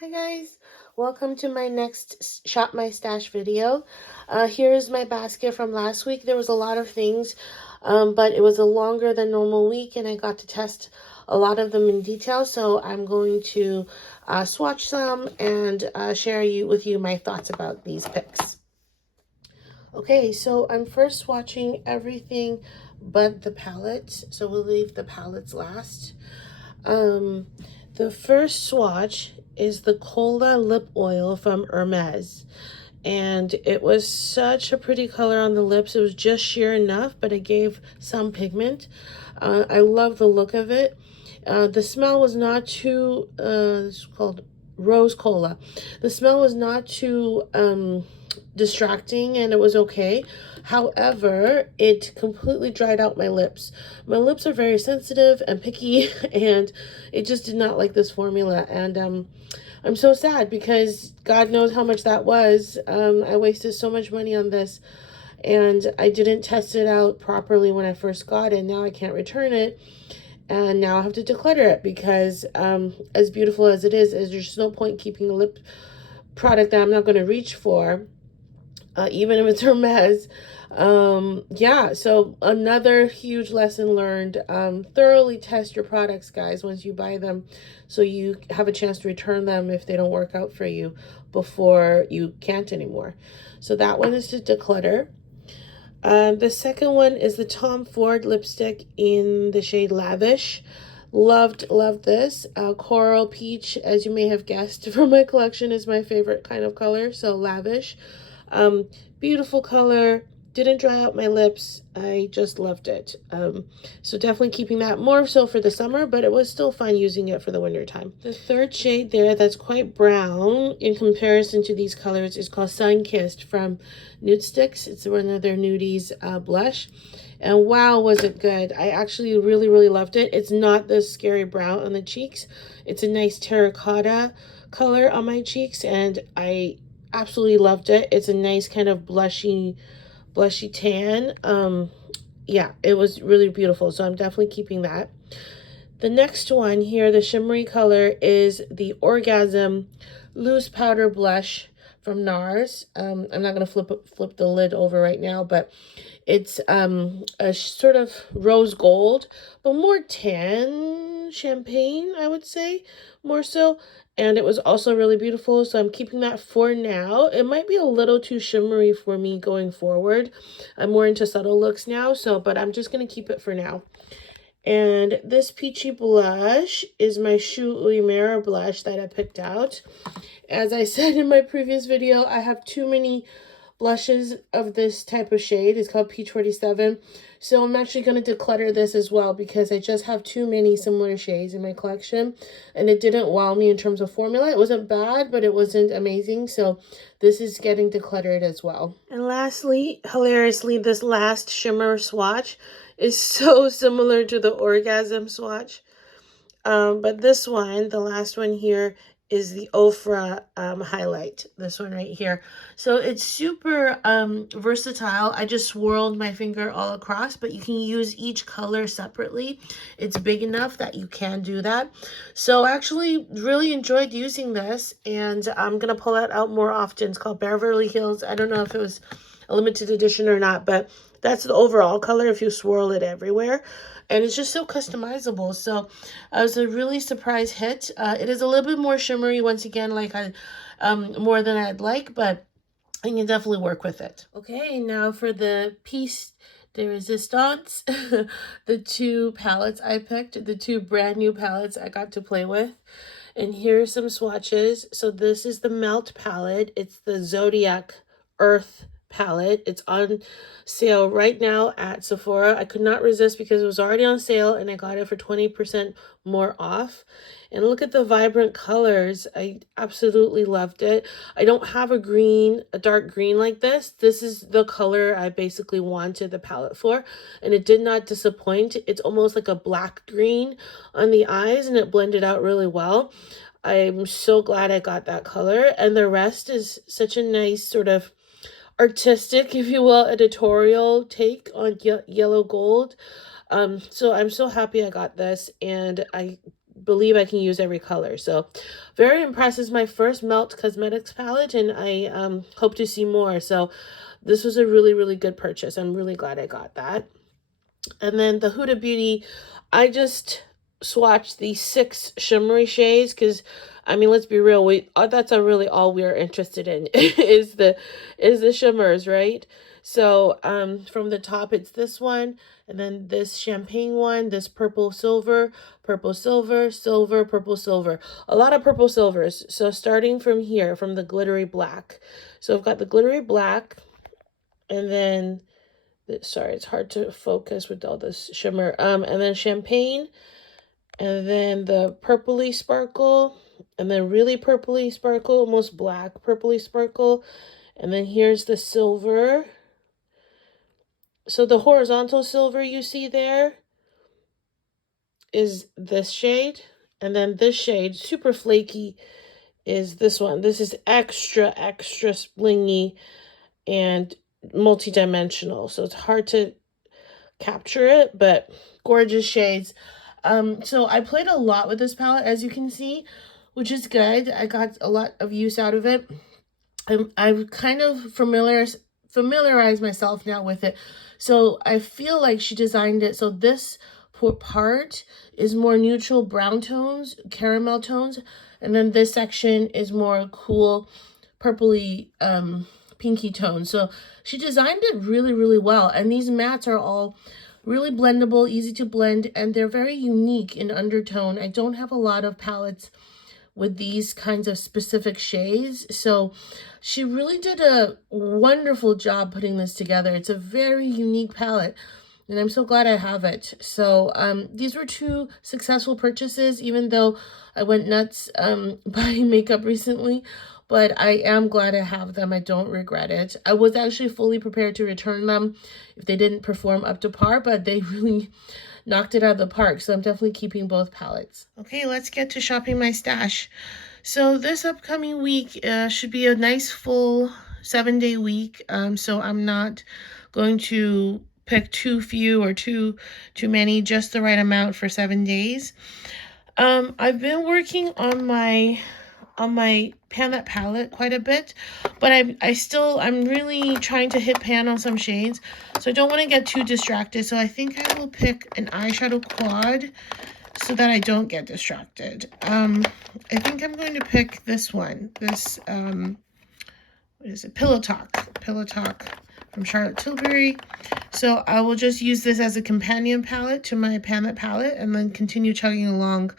Hi guys, welcome to my next Shop My Stash video. Here's my basket from last week. There was a lot of things, but it was a longer than normal week and I got to test a lot of them in detail. So I'm going to swatch some and share with you my thoughts about these picks. Okay, so I'm first swatching everything but the palettes. So we'll leave the palettes last. The first swatch is the Cola lip oil from Hermes. And it was such a pretty color on the lips. It was just sheer enough, but it gave some pigment. I love the look of it. The smell was not too, it's called Rose Cola. The smell was not too distracting and it was okay. However, it completely dried out my lips. My lips are very sensitive and picky and it just did not like this formula. And I'm so sad because God knows how much that was. I wasted so much money on this and I didn't test it out properly when I first got it. Now I can't return it. And now I have to declutter it because as beautiful as it is, there's just no point keeping a lip product that I'm not going to reach for. Even if it's Hermes. Yeah, so another huge lesson learned. Thoroughly test your products, guys, once you buy them, so you have a chance to return them if they don't work out for you before you can't anymore. So that one is to declutter. The second one is the Tom Ford lipstick in the shade Lavish. Loved this. Coral Peach, as you may have guessed from my collection, is my favorite kind of color, so Lavish. Beautiful color, didn't dry out my lips. I just loved it. So definitely keeping that more so for the summer, but it was still fun using it for the winter time. The third shade there that's quite brown in comparison to these colors is called Sun Kissed from Nude Sticks. It's one of their nudies blush. And wow, was it good. I actually really loved it. It's not this scary brown on the cheeks. It's a nice terracotta color on my cheeks and I absolutely loved it. It's a nice kind of blushy tan. Yeah, it was really beautiful, so I'm definitely keeping that. The next one here, the shimmery color, is the Orgasm Loose Powder Blush from NARS. I'm not going to flip the lid over right now, but it's a sort of rose gold, but more tan champagne, I would say, more so. And it was also really beautiful, so I'm keeping that for now. It might be a little too shimmery for me going forward. I'm more into subtle looks now, but I'm just going to keep it for now. And this peachy blush is my Shu Uemura blush that I picked out. As I said in my previous video, I have too many blushes of this type of shade. It's called Peach 47. So I'm actually going to declutter this as well because I just have too many similar shades in my collection. And it didn't wow me in terms of formula. It wasn't bad, but it wasn't amazing. So this is getting decluttered as well. And lastly, hilariously, this last shimmer swatch is so similar to the Orgasm swatch. But this one, the last one here, is the Ofra highlight, this one right here. So it's super versatile. I just swirled my finger all across, but you can use each color separately. It's big enough that you can do that. So I actually really enjoyed using this, and I'm going to pull it out more often. It's called Beverly Hills. I don't know if it was a limited edition or not, but that's the overall color if you swirl it everywhere. And it's just so customizable. So it was a really surprise hit. It is a little bit more shimmery, once again, like more than I'd like, but I can definitely work with it. Okay, now for the piece de resistance, the two palettes I picked, the two brand new palettes I got to play with. And here are some swatches. So this is the Melt palette. It's the Zodiac Earth palette. It's on sale right now at Sephora. I could not resist because it was already on sale and I got it for 20% more off. And look at the vibrant colors. I absolutely loved it. I don't have a dark green like this. This is the color I basically wanted the palette for, and it did not disappoint. It's almost like a black green on the eyes and it blended out really well. I'm so glad I got that color, and the rest is such a nice sort of artistic, if you will, editorial take on yellow gold. So I'm so happy I got this, and I believe I can use every color. So very impressed. This is my first Melt Cosmetics palette, and I hope to see more. So this was a really, really good purchase. I'm really glad I got that. And then the Huda Beauty, I just swatched the 6 shimmery shades because, I mean, let's be real, that's really all we're interested in is the shimmers, right? So from the top, it's this one, and then this champagne one, this purple silver, silver, purple silver. A lot of purple silvers. So starting from here, from the glittery black. So I've got the glittery black, and then sorry, it's hard to focus with all this shimmer. And then champagne, and then the purpley sparkle, and then really purpley sparkle, almost black purpley sparkle. And then here's the silver. So the horizontal silver you see there is this shade. And then this shade, super flaky, is this one. This is extra, extra splingy and multi-dimensional. So it's hard to capture it, but gorgeous shades. So I played a lot with this palette, as you can see, which is good. I got a lot of use out of it. I've kind of familiarized myself now with it. So I feel like she designed it so this part is more neutral brown tones, caramel tones, and then this section is more cool purpley pinky tones. So she designed it really, really well. And these mattes are all really blendable, easy to blend, and they're very unique in undertone. I don't have a lot of palettes with these kinds of specific shades, so she really did a wonderful job putting this together. It's a very unique palette, and I'm so glad I have it. So these were 2 successful purchases, even though I went nuts buying makeup recently. But I am glad I have them. I don't regret it. I was actually fully prepared to return them if they didn't perform up to par, but they really knocked it out of the park. So I'm definitely keeping both palettes. Okay, let's get to shopping my stash. So this upcoming week should be a nice full 7-day week. So I'm not going to pick too few or too many, just the right amount for 7 days. I've been working on my pan that palette quite a bit, but I'm really trying to hit pan on some shades, so I don't want to get too distracted. So I think I will pick an eyeshadow quad so that I don't get distracted. I think I'm going to pick this one, this what is it, Pillow Talk from Charlotte Tilbury. So I will just use this as a companion palette to my pan that palette and then continue chugging along.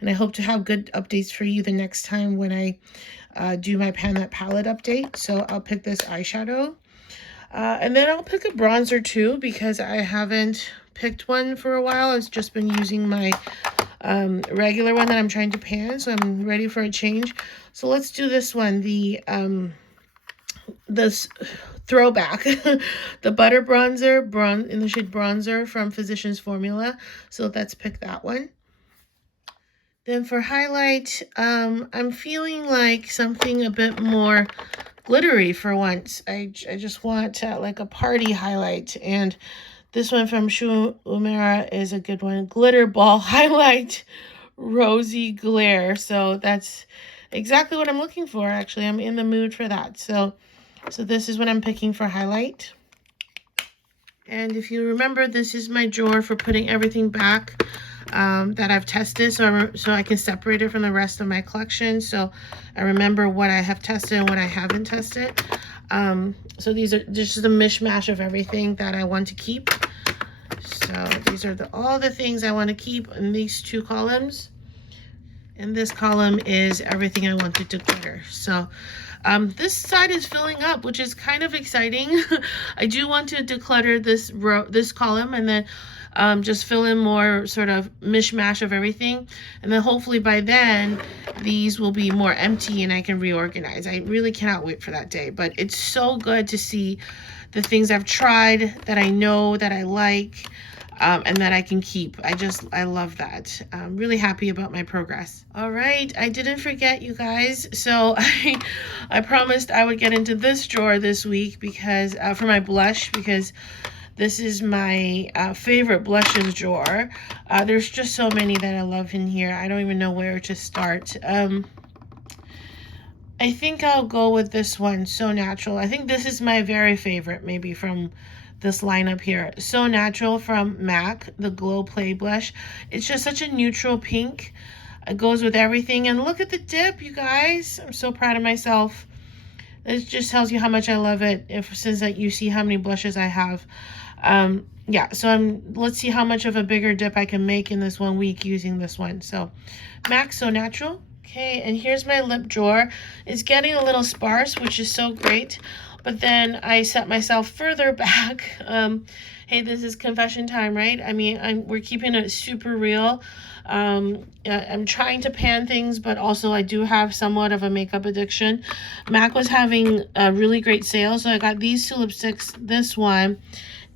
And I hope to have good updates for you the next time when I do my pan that palette update. So I'll pick this eyeshadow. And then I'll pick a bronzer too, because I haven't picked one for a while. I've just been using my regular one that I'm trying to pan. So I'm ready for a change. So let's do this one. This throwback, the butter bronzer, in the shade Bronzer from Physicians Formula. So let's pick that one. Then for highlight, I'm feeling like something a bit more glittery for once. I just want like a party highlight. And this one from Shu Uemura is a good one. Glitter Ball Highlight Rosy Glare. So that's exactly what I'm looking for, actually. I'm in the mood for that. So this is what I'm picking for highlight. And if you remember, this is my drawer for putting everything back that I've tested, so I can separate it from the rest of my collection. So I remember what I have tested and what I haven't tested. So these are just a mishmash of everything that I want to keep. So these are all the things I want to keep in these 2 columns. And this column is everything I want to declutter. So this side is filling up, which is kind of exciting. I do want to declutter this column, and then just fill in more sort of mishmash of everything. And then hopefully by then, these will be more empty and I can reorganize. I really cannot wait for that day. But it's so good to see the things I've tried that I know that I like. And that I can keep. I love that. I'm really happy about my progress. All right, I didn't forget, you guys. So I promised I would get into this drawer this week because for my blush, because This is my favorite blushes drawer. There's just so many that I love in here. I don't even know where to start. I think I'll go with this one, So Natural. I think this is my very favorite, maybe from this lineup here. So Natural from MAC, the Glow Play Blush. It's just such a neutral pink. It goes with everything. And look at the dip, you guys. I'm so proud of myself. It just tells you how much I love it. Since that you see how many blushes I have. Yeah, so let's see how much of a bigger dip I can make in this 1 week using this one. So MAC So Natural. Okay, and here's my lip drawer. It's getting a little sparse, which is so great. But then I set myself further back. Hey, this is confession time, right? I mean, we're keeping it super real. I'm trying to pan things, but also I do have somewhat of a makeup addiction. MAC was having a really great sale, so I got these 2 lipsticks, this one,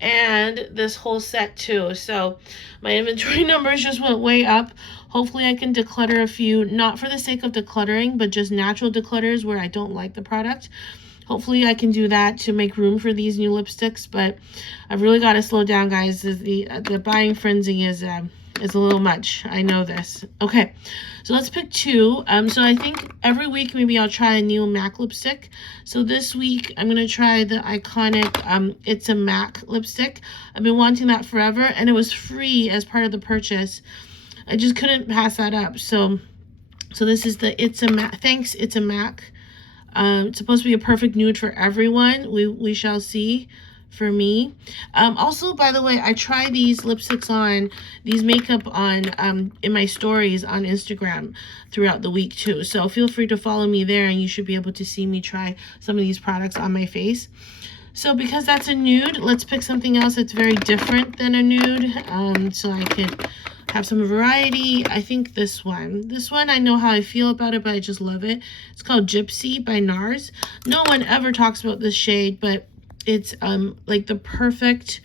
and this whole set too. So my inventory numbers just went way up. Hopefully I can declutter a few, not for the sake of decluttering, but just natural declutters where I don't like the product. Hopefully I can do that to make room for these new lipsticks, but I've really got to slow down, guys. The buying frenzy is a little much. I know this. Okay, so let's pick 2. So I think every week maybe I'll try a new MAC lipstick. So this week I'm gonna try the iconic It's a MAC lipstick. I've been wanting that forever, and it was free as part of the purchase. I just couldn't pass that up. So this is the It's a MAC. Thanks, It's a MAC. It's supposed to be a perfect nude for everyone. We shall see. For me. Also, by the way, I try these lipsticks on, these makeup on in my stories on Instagram throughout the week too. So feel free to follow me there, and you should be able to see me try some of these products on my face. So because that's a nude, let's pick something else that's very different than a nude, so I could have some variety. I think this one I know how I feel about it, but I just love it. It's called Gypsy by NARS. No one ever talks about this shade, but it's like the perfect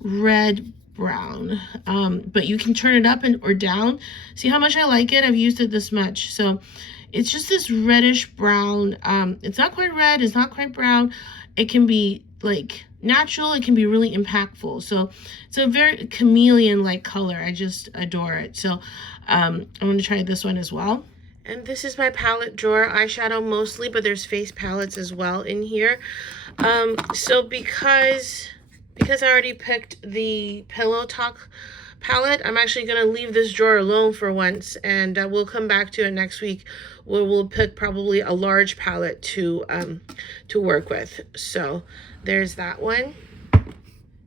red brown, but you can turn it up or down. See how much I like it? I've used it this much. So it's just this reddish brown. It's not quite red, it's not quite brown. It can be like natural, it can be really impactful. So it's a very chameleon-like color. I just adore it. So I'm going to try this one as well. And this is my palette drawer, eyeshadow mostly, but there's face palettes as well in here. So because I already picked the Pillow Talk palette, I'm actually going to leave this drawer alone for once, and we'll come back to it next week where we'll pick probably a large palette to work with. So there's that one.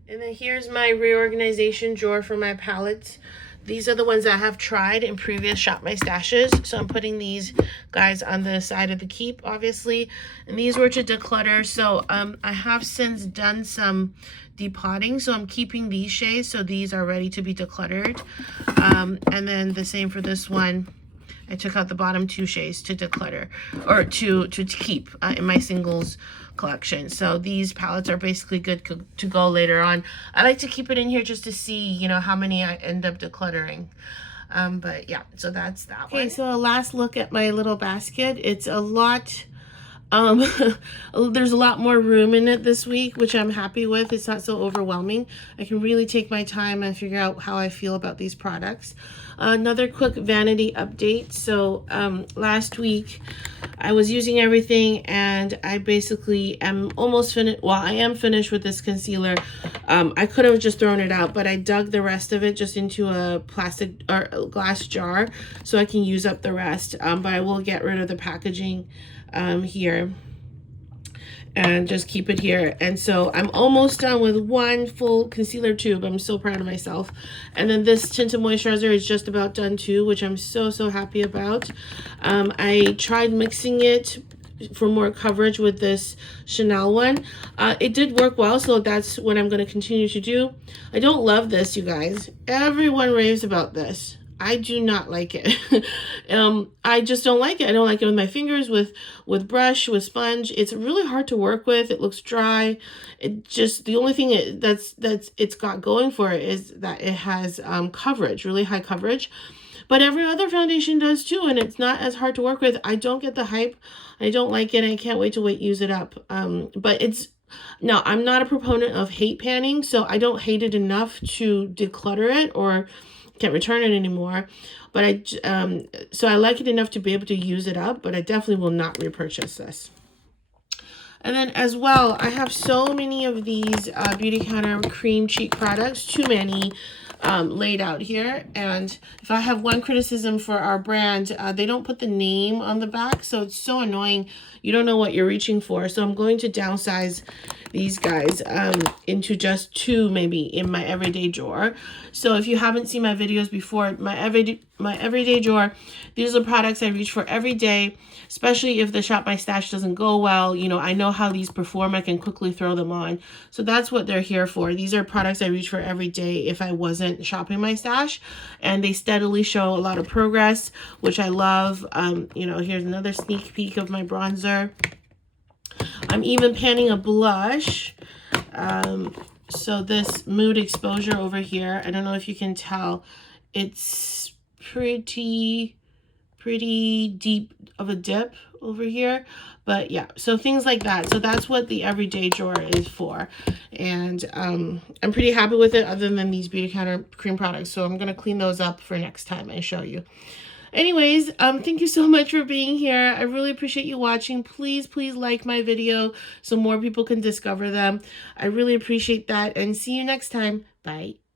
And then here's my reorganization drawer for my palettes. These are the ones I have tried in previous Shop My Stashes. So I'm putting these guys on the side of the keep, obviously. And these were to declutter. So I have since done some depotting. So I'm keeping these shades. So these are ready to be decluttered. And then the same for this one. I took out the bottom 2 shades to declutter, or to keep in my singles collection. So these palettes are basically good to go later on. I like to keep it in here just to see, you know, how many I end up decluttering. But yeah, so that's that one. Okay, so a last look at my little basket. It's a lot, there's a lot more room in it this week, which I'm happy with. It's not so overwhelming. I can really take my time and figure out how I feel about these products. Another quick vanity update. So last week I was using everything, and I basically am almost finished. Well, I am finished with this concealer. I could have just thrown it out, but I dug the rest of it just into a plastic or a glass jar so I can use up the rest. But I will get rid of the packaging here and just keep it here. And so I'm almost done with one full concealer tube. I'm so proud of myself. And then this tinted moisturizer is just about done too, which I'm so happy about. I tried mixing it for more coverage with this Chanel one. It did work well, so that's what I'm going to continue to do. I don't love this, you guys. Everyone raves about this. I do not like it. I just don't like it. I don't like it with my fingers, with brush, with sponge. It's really hard to work with. It looks dry. It just, the only thing that's it's got going for it is that it has coverage, really high coverage. But every other foundation does too, and it's not as hard to work with. I don't get the hype. I don't like it. I can't wait to use it up. But it's Now, I'm not a proponent of hate panning, so I don't hate it enough to declutter it or can't return it anymore. But so I like it enough to be able to use it up, but I definitely will not repurchase this. And then as well, I have so many of these Beauty Counter cream cheek products, too many, laid out here. And if I have one criticism for our brand, they don't put the name on the back, so it's so annoying. You don't know what you're reaching for. So I'm going to downsize these guys into just 2 maybe in my everyday drawer. So if you haven't seen my videos before, my everyday drawer, these are products I reach for every day, especially if the Shop My Stash doesn't go well. You know, I know how these perform. I can quickly throw them on. So that's what they're here for. These are products I reach for every day if I wasn't shopping my stash, and they steadily show a lot of progress, which I love. You know, here's another sneak peek of my bronzer. I'm even panning a blush. So this Mood Exposure over here, I don't know if you can tell, it's pretty deep of a dip over here. But yeah, so things like that. So that's what the everyday drawer is for. And I'm pretty happy with it, other than these Beauty Counter cream products. So I'm going to clean those up for next time I show you. Anyways, thank you so much for being here. I really appreciate you watching. Please like my video so more people can discover them. I really appreciate that, and see you next time. Bye.